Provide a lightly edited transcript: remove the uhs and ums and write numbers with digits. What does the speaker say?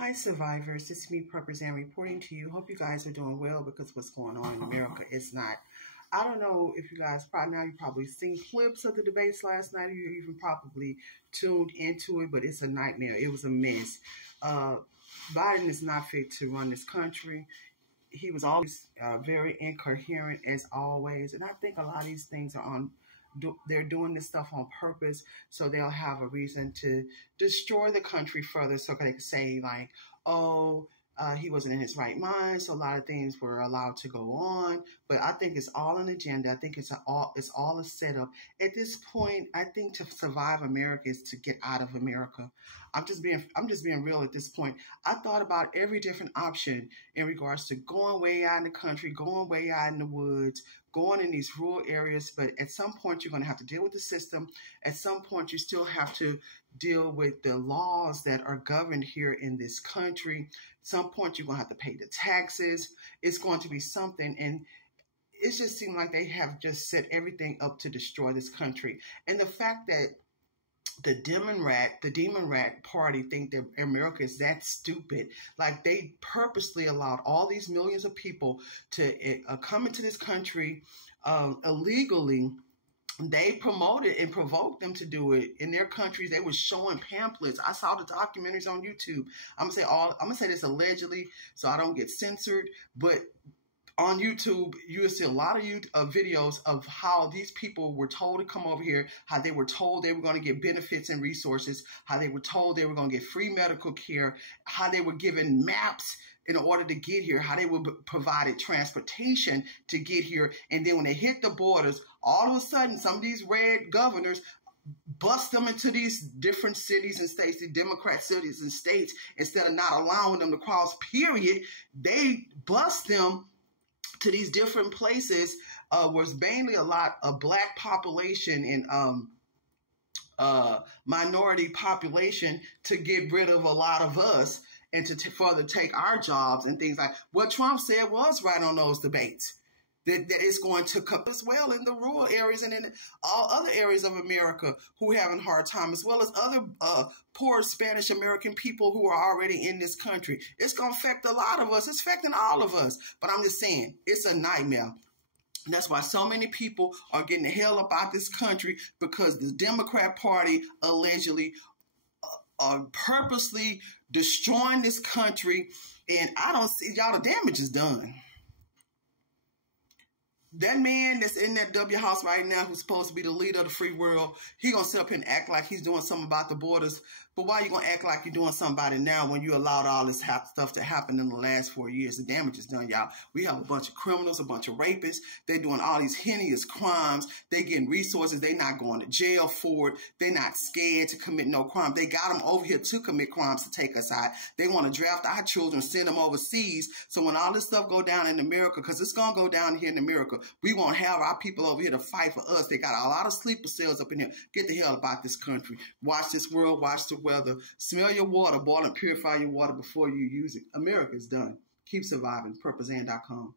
Hi, survivors. This is me, Purpose, and reporting to you. Hope you guys are doing well because what's going on in America is not. I don't know if you guys you probably seen clips of the debates last night, or you even probably tuned into it, but it's a nightmare. It was a mess. Biden is not fit to run this country. He was always very incoherent as always, and I think a lot of these things are they're doing this stuff on purpose so they'll have a reason to destroy the country further so they can say like, oh, he wasn't in his right mind, so a lot of things were allowed to go on. But I think it's all an agenda. I think it's all a setup. At this point, I think to survive America is to get out of America. I'm just being real at this point. I thought about every different option in regards to going way out in the country, going way out in the woods, going in these rural areas. But at some point, you're going to have to deal with the system. At some point, you still have to deal with the laws that are governed here in this country. At some point, you're going to have to pay the taxes. It's going to be something. And it just seemed like they have just set everything up to destroy this country. And the fact that the demon rat party think that America is that stupid. Like they purposely allowed all these millions of people to come into this country illegally. They promoted and provoked them to do it in their countries. They were showing pamphlets. I saw the documentaries on YouTube. I'm gonna say this allegedly so I don't get censored, but on YouTube, you will see a lot of videos of how these people were told to come over here, how they were told they were going to get benefits and resources, how they were told they were going to get free medical care, how they were given maps in order to get here, how they were provided transportation to get here. And then when they hit the borders, all of a sudden, some of these red governors bust them into these different cities and states, the Democrat cities and states, instead of not allowing them to cross, period, they bust them to these different places where it's mainly a lot of black population and minority population to get rid of a lot of us and to further take our jobs and things like what Trump said was right on those debates. That it's going to come as well in the rural areas and in all other areas of America who are having a hard time, as well as other poor Spanish American people who are already in this country. It's going to affect a lot of us. It's affecting all of us. But I'm just saying, it's a nightmare. And that's why so many people are getting the hell up out this country, because the Democrat Party allegedly are purposely destroying this country. And I don't see, y'all, the damage is done. That man that's in that W House right now, who's supposed to be the leader of the free world, he gonna sit up here and act like he's doing something about the borders. But why you gonna act like you're doing something about it now when you allowed all this stuff to happen in the last 4 years? The damage is done, y'all. We have a bunch of criminals, a bunch of rapists. They're doing all these heinous crimes. They getting resources. They not going to jail for it. They not scared to commit no crime. They got them over here to commit crimes to take us out. They want to draft our children, send them overseas. So when all this stuff go down in America, because it's gonna go down here in America, we won't have our people over here to fight for us. They got a lot of sleeper cells up in here. Get the hell about this country. Watch this world. Watch the weather. Smell your water. Boil and purify your water before you use it. America's done. Keep surviving. PurposeAnd.com.